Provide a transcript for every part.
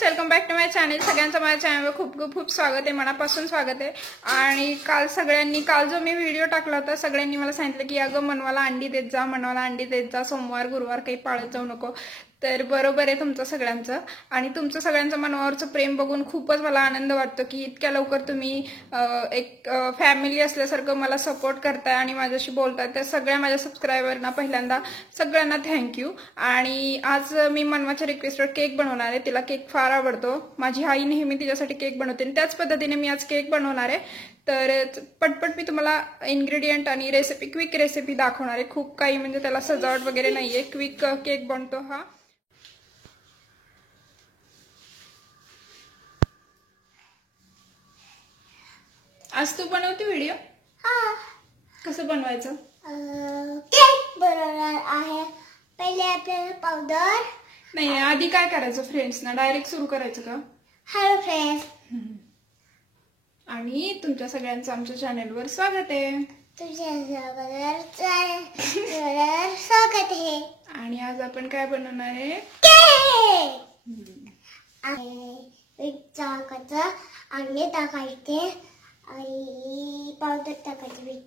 Friends, welcome back to my channel. सगळ्यांचं माझ्या चॅनलवर खूप खूप खूप स्वागत आहे, मनापासून स्वागत आहे। आणि काल जो मी व्हिडिओ टाकला होता सगळ्यांनी मला सांगितलं की अगं मनवाला अंडी देत जा, मनवाला अंडी देत जा, सोमवार गुरुवार काही पाळत जाऊ नको। तर बरोबर आहे तुमचं सगळ्यांचं, आणि तुमचं सगळ्यांचं मनवावरचं प्रेम बघून खूपच मला आनंद वाटतो की इतक्या लवकर तुम्ही एक फॅमिली असल्यासारखं मला सपोर्ट करताय आणि माझ्याशी बोलताय। त्या सगळ्या माझ्या सबस्क्रायबरना पहिल्यांदा सगळ्यांना थँक्यू। आणि आज मी मनवाच्या रिक्वेस्टवर केक बनवणार आहे। तिला केक फार आवडतो, माझी आई नेहमी तिच्यासाठी केक बनवते आणि त्याच पद्धतीने मी आज केक बनवणार आहे। तर पटपट मी तुम्हाला इन्ग्रेडियंट आणि रेसिपी, क्विक रेसिपी दाखवणार आहे। खूप काही म्हणजे त्याला सजावट वगैरे नाहीये, क्विक केक बनतो हा। आज तू बनवते व्हिडिओ? हाँ। कसं बनवायचं? केक बनवणार आहे। पहिले आपल्याला पावडर नाही, आधी काय करायचं फ्रेंड्स ना, डायरेक्ट सुरू करायचं का? हॅलो फ्रेंड्स, आणि तुमच्या सगळ्यांचं आमच्या चॅनलवर स्वागत आहे। स्वागत आहे। आणि आज आपण काय बनवणार आहे? केक। टाकायचं, अंडे टाकायचे आणि पावडर टाकायची,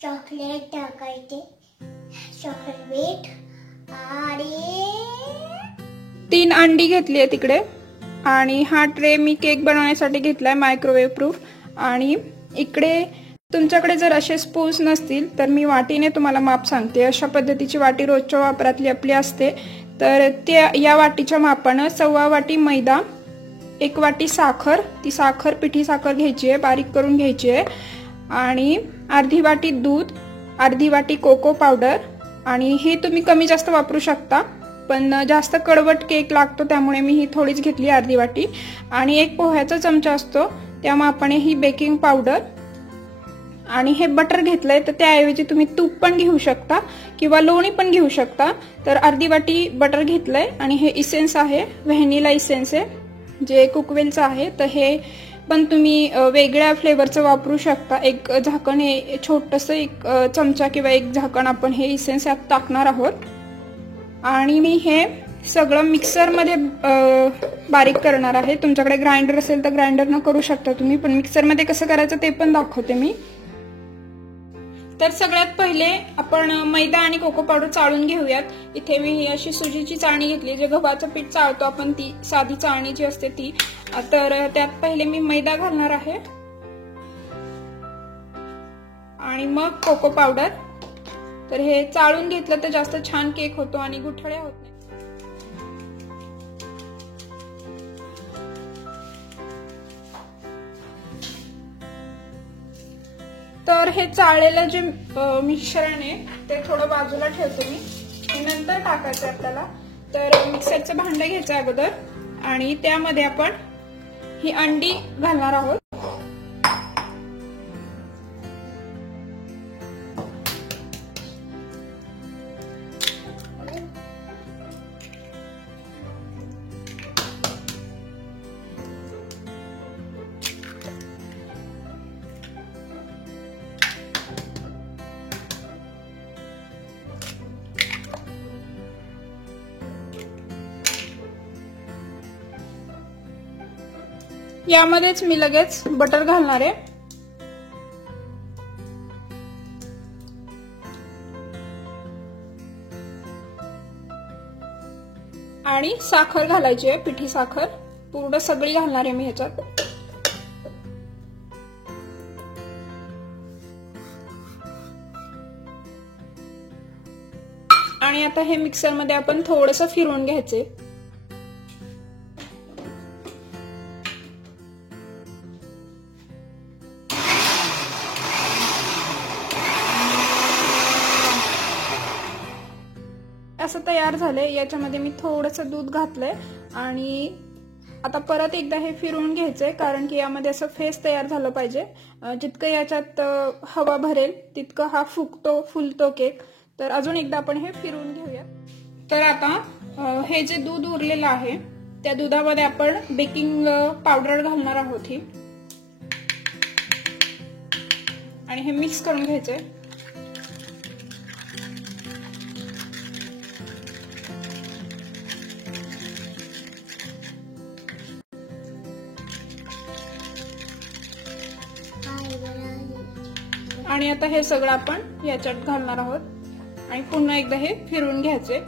चॉकलेट टाकायचे, चॉकलेट आणि 3 अंडी घेतली आहे तिकडे। आणि हा ट्रे मी केक बनवण्यासाठी घेतलाय, मायक्रोवेव्ह प्रूफ। आणि इकडे तुमच्याकडे जर असे स्पून्स नसतील तर मी वाटीने तुम्हाला माप सांगते। अशा पद्धतीची वाटी रोजच्या वापरातली आपली असते, तर त्या या वाटीच्या मापानं 1/4 वाटी मैदा, 1 वाटी साखर, ती साखर पिठी साखर घ्यायची आहे, बारीक करून घ्यायची आहे। आणि अर्धी वाटी दूध, अर्धी वाटी कोको पावडर, आणि ही तुम्ही कमी जास्त वापरू शकता, पण जास्त कडवट केक लागतो त्यामुळे मी ही थोडीच घेतली, अर्धी वाटी। आणि 1 पोह्याचा चमचा असतो त्या मापाने ही बेकिंग पावडर, आणि हे बटर घेतलंय तर त्याऐवजी तुम्ही तूप पण घेऊ शकता किंवा लोणी पण घेऊ शकता। तर अर्धी वाटी बटर घेतलंय। आणि हे इसेन्स आहे, व्हॅनिला इसेन्स आहे, जे कुकवेलचं आहे। तर हे पण तुम्ही वेगळ्या फ्लेवरचं वापरू शकता। एक झाकण, हे छोटंसं 1 चमचा किंवा 1 झाकण आपण हे इसेन्स यात टाकणार आहोत। आणि मी हे सगळं मिक्सरमध्ये बारीक करणार आहे। तुमच्याकडे ग्राइंडर असेल तर ग्राइंडरनं करू शकता तुम्ही, पण मिक्सरमध्ये कसं करायचं ते पण दाखवते मी। तर सगळ्यात पहिले आपण मैदा आणि कोको पावडर चाळून घेऊयात। इथे मी अशी सुजीची चाळणी घेतली, जे गव्हाचं पीठ चाळतो आपण, ती साधी चाळणी जी असते ती। तर त्यात पहिले मी मैदा घालणार आहे आणि मग कोको पावडर। तर हे चाळून घेतलं तर जास्त छान केक होतो आणि गुठळ्या होत नाही। तर हे चाळलेलं जे मिश्रण आहे ते थोडं बाजूला ठेवते मी, नंतर टाकायचं आपल्याला। तर मिक्सरचं भांडं घ्यायचं अगोदर, आणि त्यामध्ये आपण ही अंडी घालणार आहोत। यामध्येच मी लगेच बटर घालणार आहे। आणि साखर घालायची आहे, पिठी साखर पूर्ण सगळी घालणार आहे मी ह्याच्यात। आणि आता हे मिक्सरमध्ये आपण थोडंसं फिरवून घ्यायचे। असं तयार झालंय। याच्यामध्ये मी थोडंसं दूध घातलंय आणि आता परत एकदा हे फिरवून घ्यायचंय, कारण की यामध्ये असं फेस तयार झालं पाहिजे। जितकं याच्यात हवा भरेल तितकं हा फुलतो केक। तर अजून एकदा आपण हे फिरवून घेऊया। तर आता हे जे दूध उरलेलं आहे त्या दुधामध्ये आपण बेकिंग पावडर घालणार आहोत ही, आणि हे मिक्स करून घ्यायचंय। आणि आता हे सगळं आपण याच्यात घालणार आहोत आणि पुन्हा एकदा हे फिरवून घ्यायचे.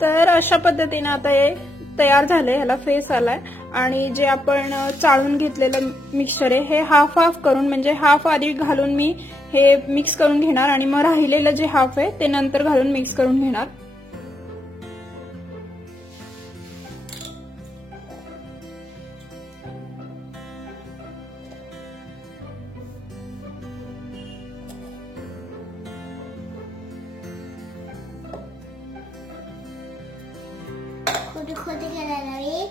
तर अशा पद्धतीने आता हे तयार झाले, ह्याला फेस आलाय. आणि जे आपण चाळून घेतलेलं मिक्सचर आहे हे हाफ हाफ करून, म्हणजे हाफ आधी घालून मी हे मिक्स करून घेणार आणि मग राहिलेलं जे हाफ आहे ते नंतर घालून मिक्स करून घेणार. खोटी खोटी करायला हवी.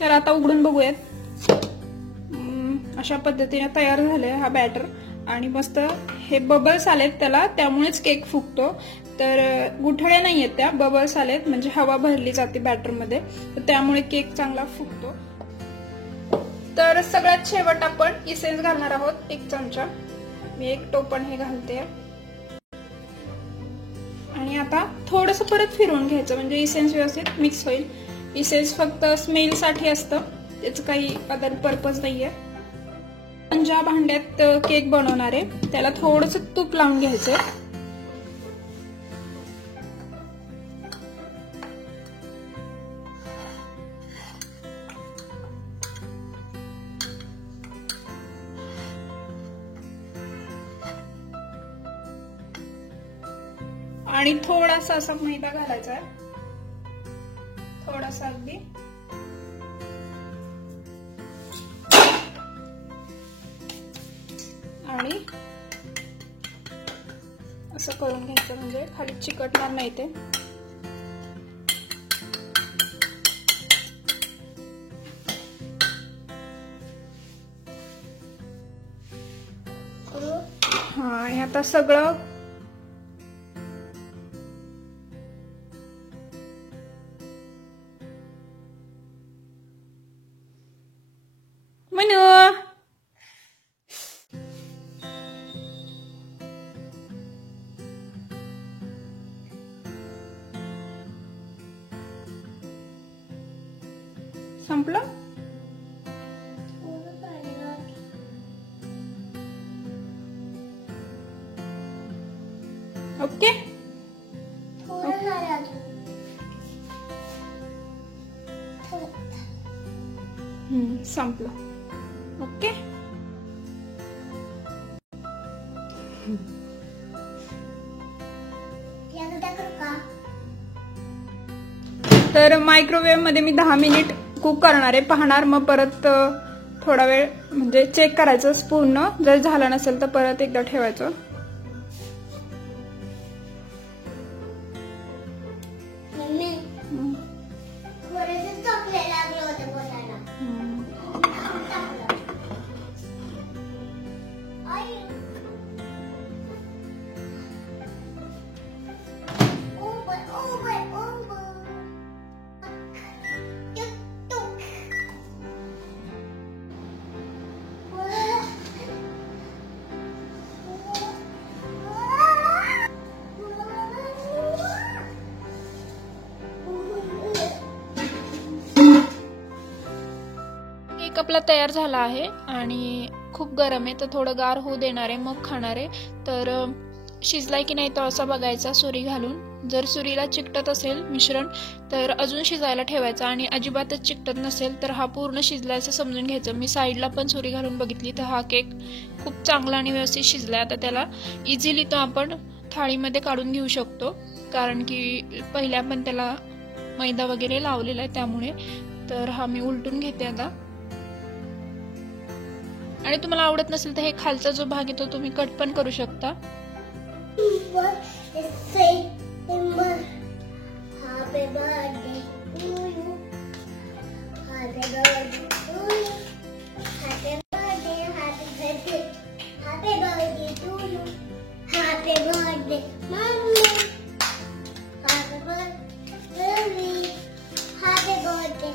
तर आता उघडून बघूयात. अशा पद्धतीने तयार झाले हा बॅटर आणि मस्त हे बबल्स आलेत त्याला, त्यामुळेच केक फुगतो. तर गुठळ्या नाही आहेत, त्या बबल्स आलेत म्हणजे हवा भरली जाते बॅटर मध्ये, तर त्यामुळे केक चांगला फुगतो. तर सगळ्यात शेवट आपण इसेन्स घालणार आहोत 1 चमचा. मी 1 टोपण हे घालते आणि आता थोडस परत फिरवून घ्यायचं म्हणजे इसेन्स व्यवस्थित मिक्स होईल. इसेन्स फक्त स्मेल साठी असतं, त्याचं काही अदर पर्पज नाहीये. आपण ज्या भांड्यात केक बनवणार आहे त्याला थोडस तूप लावून घ्यायचं आणि थोडासा असा मैदा घालायचा आहे, थोडासा अगदी. आणि असं करून घ्यायचं म्हणजे खाली चिकटणार नाही ते. हा, हे आता सगळं संपलं. ओके, संपलं. ओके, तर मायक्रोवेव्ह मध्ये मी 10 मिनिट कुक करणार आहे, पाहणार, मग परत थोडा वेळ म्हणजे चेक करायचं स्पून, जर झालं नसेल तर परत एकदा ठेवायचं. केक आपला तयार झाला आहे आणि खूप गरम आहे, तर थोडं गार होऊ देणार आहे मग खाणार आहे. तर शिजलाय की नाही तो असा बघायचा सुरी घालून. जर सुरीला चिकटत असेल मिश्रण तर अजून शिजायला ठेवायचं आणि अजिबातच चिकटत नसेल तर हा पूर्ण शिजलाय असं समजून घ्यायचं. मी साईडला पण सुरी घालून बघितली तर हा केक खूप चांगला आणि व्यवस्थित शिजलाय. आता त्याला इझिली तो आपण थाळीमध्ये काढून घेऊ शकतो, कारण की पहिल्या पण त्याला मैदा वगैरे लावलेला आहे त्यामुळे. तर हा मी उलटून घेते आता. आणि तुम्हाला आवडत नसेल तर हे खालचा जो भाग आहे तो तुम्ही कट पण करू शकता. Happy birthday to you. Happy birthday to happy birthday mummy. Happy birthday. Happy birthday.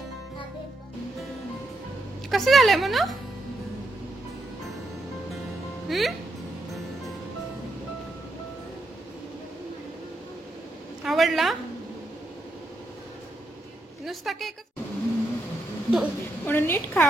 कसं झालंय म्हणा? आवडला? नुसता केक म्हणून नीट खा.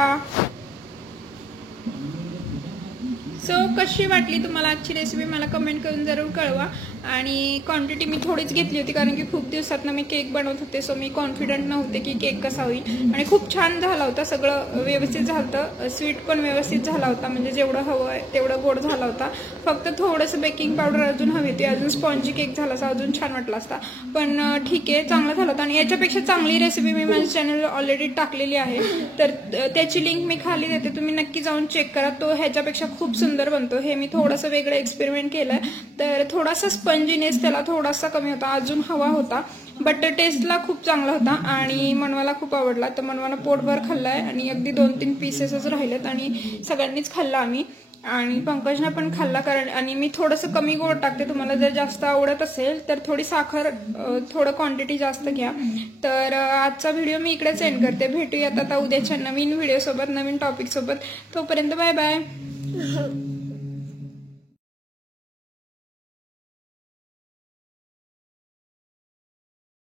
सो कशी वाटली तुम्हाला आजची रेसिपी मला कमेंट करून जरूर कळवा. आणि क्वांटिटी मी थोडीच घेतली होती कारण की खूप दिवसातनं मी केक बनवत होते. सो मी कॉन्फिडंट नव्हते की केक कसा होईल. आणि खूप छान झाला होता, सगळं व्यवस्थित झालं होतं. स्वीट पण व्यवस्थित झाला होता, म्हणजे जेवढं हवं आहे तेवढं गोड झाला होता. फक्त थोडंसं बेकिंग पावडर अजून हवी होती, अजून स्पॉन्जी केक झाला असता अजून छान वाटला असता. पण ठीक आहे, चांगला झाला होता. आणि याच्यापेक्षा चांगली रेसिपी मी माझ्या चॅनलवर ऑलरेडी टाकलेली आहे, तर त्याची लिंक मी खाली देते, तुम्ही नक्की जाऊन चेक करा. तो ह्याच्यापेक्षा खूप सुंदर बनतो. हे मी थोडंसं वेगळं एक्सपेरिमेंट केलंय, तर थोडासा स्पंजीनेस त्याला थोडासा कमी होता, अजून हवा होता. बट टेस्टला खूप चांगला होता आणि मनवाला खूप आवडला. तर मनवानं पोटभर खाल्लाय आणि अगदी 2-3 पीसेसच राहिलेत आणि सगळ्यांनीच खाल्ला आम्ही. आणि पंकजना पण खाल्ला. कारण आणि मी थोडंसं कमी गोड टाकते, तुम्हाला जर जास्त आवडत असेल तर थोडी साखर थोडं क्वांटिटी जास्त घ्या. तर आजचा व्हिडिओ मी इकडेच एंड करते. भेटूयात आता उद्याच्या नवीन व्हिडिओ सोबत, नवीन टॉपिक सोबत. तोपर्यंत बाय बाय.